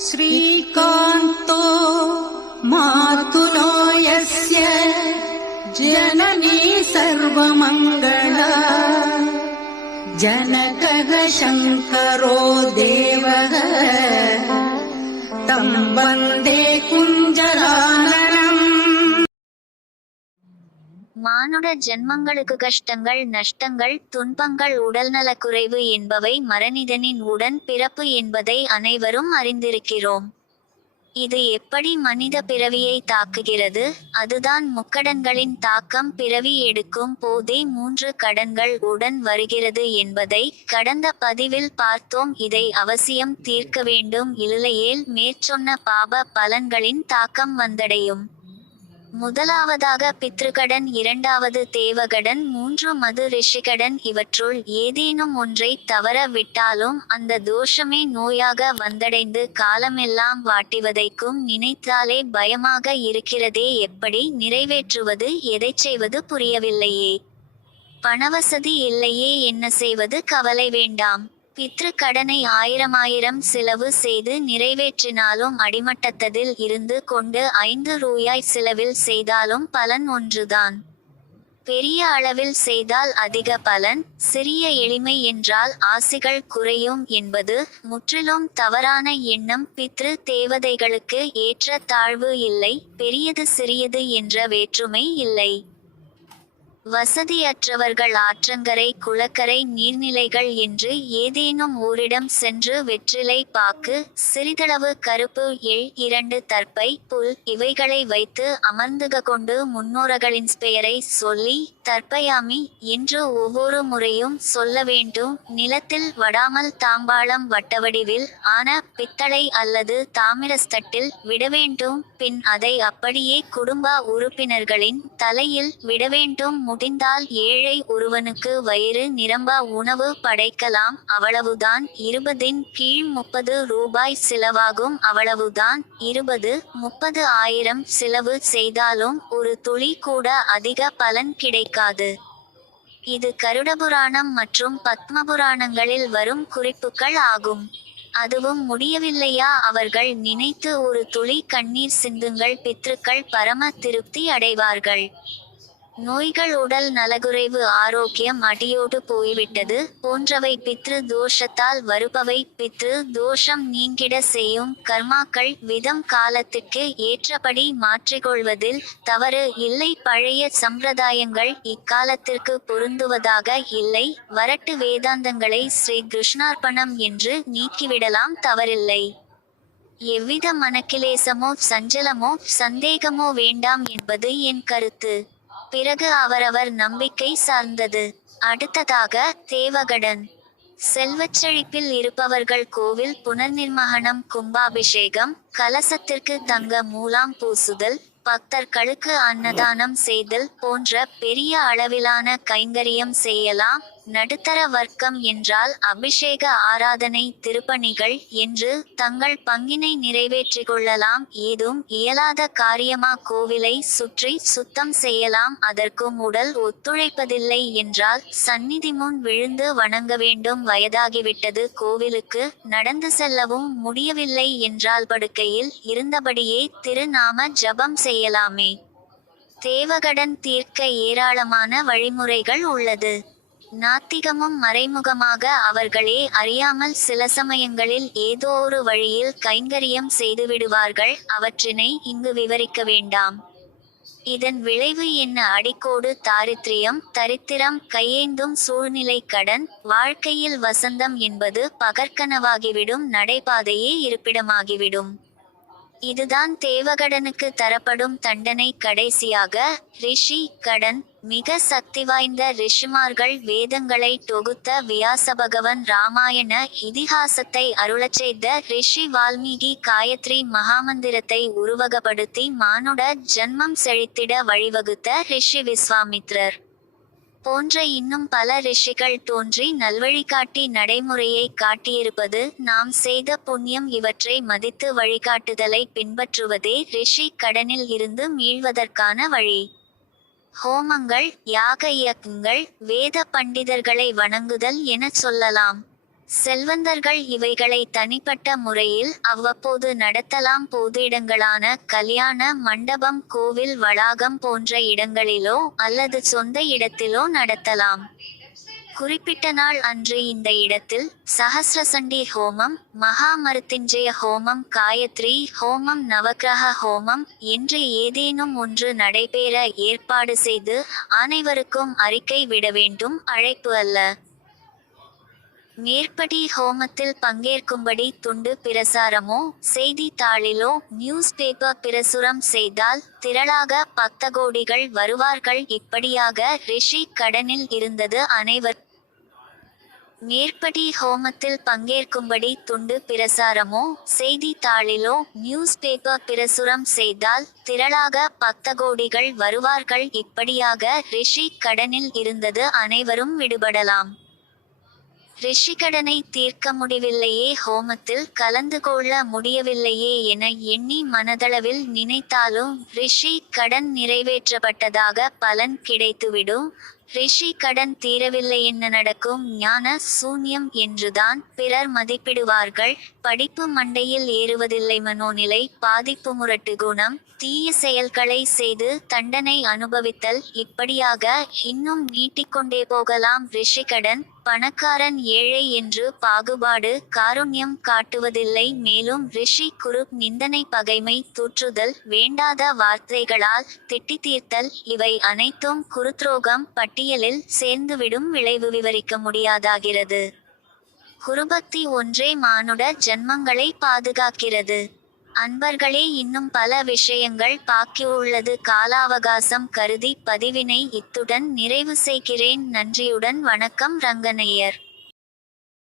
श्रीकान्तो मातुलो यस्य जननी सर्वमङ्गला। जनकः शङ्करो देवः। तं वन्दे कुञ्जराननम् மானுட ஜென்மங்களுக்கு கஷ்டங்கள் நஷ்டங்கள் துன்பங்கள் உடல்நலக்குறைவு என்பவை மரணிதனின் உடன் பிறப்பு என்பதை அனைவரும் அறிந்திருக்கிறோம். இது எப்படி மனித பிறவியை தாக்குகிறது? அதுதான் முக்கடன்களின் தாக்கம். பிறவி எடுக்கும் போதே மூன்று கடன்கள் உடன் வருகிறது என்பதை கடந்த பதிவில் பார்த்தோம். இதை அவசியம் தீர்க்க வேண்டும். இல்லையேல் மேற்சொன்ன பாப பலன்களின் தாக்கம் வந்தடையும். முதலாவதாக பித்ருகடன் இரண்டாவது தேவகடன் மூன்று மது ரிஷிகடன் இவற்றுள் ஏதேனும் ஒன்றை தவற விட்டாலும் அந்த தோஷமே நோயாக வந்தடைந்து காலமெல்லாம் வாட்டிவதைக்கும் நினைத்தாலே பயமாக இருக்கிறதே எப்படி நிறைவேற்றுவது எதைச் செய்வது புரியவில்லையே. பணவசதி இல்லையே என்ன செய்வது கவலை வேண்டாம். பித்ரு கடனை ஆயிரமாயிரம் செலவு செய்து நிறைவேற்றினாலும் அடிமட்டத்ததில் இருந்து கொண்டு ஐந்து ரூயாய் செலவில் செய்தாலும் பலன் ஒன்றுதான். பெரிய அளவில் செய்தால் அதிக பலன் சிறிய எளிமை என்றால் ஆசிகள் குறையும் என்பது முற்றிலும் தவறான எண்ணம். பித்ரு தேவதைகளுக்கு ஏற்ற தாழ்வு இல்லை பெரியது சிறியது என்ற வேற்றுமை இல்லை. வசதியற்றவர்கள் ஆற்றங்கரை குளக்கரை நீர்நிலைகள் என்று ஏதேனும் ஊரிடம் சென்று வெற்றிலை பாக்கு சிறிதளவு கருப்பு எள் இரண்டு தற்பை புல் இவைகளை வைத்து அமர்ந்துக கொண்டு முன்னோர்களின் பெயரை சொல்லி தற்பயாமி என்று ஒவ்வொரு முறையும் சொல்ல வேண்டும். நிலத்தில் வடாமல் தாம்பாளம் வட்டவடிவில் ஆன பித்தளை அல்லது தாமிரஸ்தட்டில் விட வேண்டும். பின் அதை அப்படியே குடும்ப உறுப்பினர்களின் தலையில் விட வேண்டும். முடிந்தால் ஏழை ஒருவனுக்கு வயிறு நிரம்ப உணவு படைக்கலாம். அவ்வளவுதான். இருபதின் கீழ் முப்பது ரூபாய் செலவாகும். அவ்வளவுதான். இருபது முப்பது ஆயிரம் செலவு செய்தாலும் ஒரு துளி கூட அதிக பலன் கிடைக்காது. இது கருடபுராணம் மற்றும் பத்மபுராணங்களில் வரும் குறிப்புகள் ஆகும். அதுவும் முடியவில்லையா? அவர்கள் நினைத்து ஒரு துளி கண்ணீர் சிந்துங்கள். பித்ருக்கள் பரம திருப்தி அடைவார்கள். நோய்கள் உடல் நலகுறைவு ஆரோக்கியம் அடியோடு போய்விட்டது. போன்றவை பித்ரு தோஷத்தால் வருபவை. பித்ரு தோஷம் நீங்கிட செய்யும் கர்மாக்கள் விதம் காலத்துக்கு ஏற்றபடி மாற்றிக்கொள்வதில் தவறு இல்லை. பழைய சம்பிரதாயங்கள் இக்காலத்திற்கு பொருந்துவதாக இல்லை. வரட்டு வேதாந்தங்களை ஸ்ரீ கிருஷ்ணார்ப்பணம் என்று நீக்கிவிடலாம். தவறில்லை. எவ்வித மனக்கிலேசமோ சஞ்சலமோ சந்தேகமோ வேண்டாம் என்பது என் கருத்து. பிறகு அவரவர் நம்பிக்கை சார்ந்தது. அடுத்ததாக தேவகடன். செல்வச்செழிப்பில் இருப்பவர்கள் கோவில் புனர்நிர்மகணம் கும்பாபிஷேகம் கலசத்திற்கு தங்க மூலாம் பூசுதல் பக்தர்களுக்கு அன்னதானம் செய்தல் போன்ற பெரிய அளவிலான கைங்கரியம் செய்யலாம். நடுத்தர வர்க்கம் என்றால் அபிஷேக ஆராதனை திருப்பணிகள் என்று தங்கள் பங்கினை நிறைவேற்றிக் கொள்ளலாம். ஏதும் இயலாத காரியமா கோவிலை சுற்றி சுத்தம் செய்யலாம். அதற்கும் உடல் ஒத்துழைப்பதில்லை என்றால் சந்நிதி முன் விழுந்து வணங்க வேண்டும். வயதாகிவிட்டது. கோவிலுக்கு நடந்து செல்லவும் முடியவில்லை என்றால் படுக்கையில் இருந்தபடியே திருநாம ஜபம் செய்யலாமே. தேவகடன் தீர்க்க ஏராளமான வழிமுறைகள் உள்ளது. நாத்திகமும் மறைமுகமாக அவர்களே அறியாமல் சில சமயங்களில் ஏதோ ஒரு வழியில் கைங்கரியம் செய்துவிடுவார்கள் அவற்றினை இங்கு விவரிக்க வேண்டாம். இதன் விளைவு என்ன? அடிக்கோடு தாரித்ரியம் தரித்திரம் கையேந்தும் சூழ்நிலை கடன் வாழ்க்கையில் வசந்தம் என்பது பகற்கனவாகிவிடும் நடைபாதையே இருப்பிடமாகிவிடும். இதுதான் தேவகடனுக்கு தரப்படும் தண்டனை கடைசியாக ரிஷி கடன் மிக சக்தி வாய்ந்த ரிஷிமார்கள் வேதங்களை தொகுத்த வியாசபகவன் ராமாயண இதிகாசத்தை அருளச் செய்த ரிஷி வால்மீகி காயத்ரி மகாமந்திரத்தை உருவகப்படுத்தி மானுட ஜன்மம் செழித்திட வழிவகுத்த ரிஷி விஸ்வாமித்ரர். போன்ற இன்னும் பல ரிஷிகள் தோன்றி நல்வழிகாட்டி நடைமுறையை காட்டியிருப்பது நாம் செய்த புண்ணியம் இவற்றை மதித்து வழிகாட்டுதலை பின்பற்றுவதே ரிஷி கடனில் இருந்து மீள்வதற்கான வழி. ஹோமங்கள் யாக இயக்கங்கள் வேத பண்டிதர்களை வணங்குதல் என சொல்லலாம். செல்வந்தர்கள் இவைகளை தனிப்பட்ட முறையில் அவ்வப்போது நடத்தலாம். பொது இடங்களான கல்யாண மண்டபம் கோவில் வளாகம் போன்ற இடங்களிலோ அல்லது சொந்த இடத்திலோ நடத்தலாம். குறிப்பிட்ட நாள் அன்று இந்த இடத்தில் சஹஸ்ரசண்டி ஹோமம் மகா ஹோமம் காயத்ரி ஹோமம் நவக்கிரக ஹோமம் என்று ஏதேனும் ஒன்று நடைபெற ஏற்பாடு செய்து அனைவருக்கும் அறிக்கை விட வேண்டும். அழைப்பு அல்ல. மேற்படி ஹோமத்தில் பங்கேற்கும்படி துண்டு பிரசாரமோ செய்தித்தாளிலோ நியூஸ் பேப்பர் பிரசுரம் செய்தால் திரளாக பக்த கோடிகள் வருவார்கள். இப்படியாக ரிஷி கடனில் இருந்தது அனைவர். மேற்படி ஹோமத்தில் பங்கேற்கும்படி துண்டு பிரசாரமோ செய்தித்தாளிலோ நியூஸ் பேப்பர் பிரசுரம் செய்தால் திரளாக பக்த கோடிகள் வருவார்கள். இப்படியாக ரிஷி கடனில் இருந்தது அனைவரும் விடுபடலாம். ரிஷிகடனை தீர்க்க முடிவில்லையே ஹோமத்தில் கலந்து கொள்ள முடியவில்லையே என எண்ணி மனதளவில் நினைத்தாலும் ரிஷி கடன் நிறைவேற்றப்பட்டதாக பலன் கிடைத்துவிடும். ரிஷி கடன் தீரவில்லை என்ன நடக்கும் ஞான சூன்யம் என்றுதான் பிறர் மதிப்பிடுவார்கள். படிப்பு மண்டையில் ஏறுவதில்லை மனோநிலை பாதிப்பு முரட்டு குணம் தீய செயல்களை செய்து தண்டனை அனுபவித்தல் இப்படியாக இன்னும் நீட்டிக்கொண்டே போகலாம். ரிஷிகடன் பணக்காரன் ஏழை என்று பாகுபாடு காருண்யம் காட்டுவதில்லை. மேலும் ரிஷி குருப் நிந்தனை பகைமை தூற்றுதல் வேண்டாத வார்த்தைகளால் திட்டி தீர்த்தல் இவை அனைத்தும் குருத்ரோகம் பட்டி பட்டியலில் சேர்ந்துவிடும் விளைவு விவரிக்க முடியாதாகிறது. குருபக்தி ஒன்றே மானுட ஜென்மங்களை பாதுகாக்கிறது. அன்பர்களே இன்னும் பல விஷயங்கள் பாக்கியுள்ளது. காலாவகாசம் கருதி பதிவினை இத்துடன் நிறைவு செய்கிறேன். நன்றியுடன் வணக்கம் ரங்கனையர்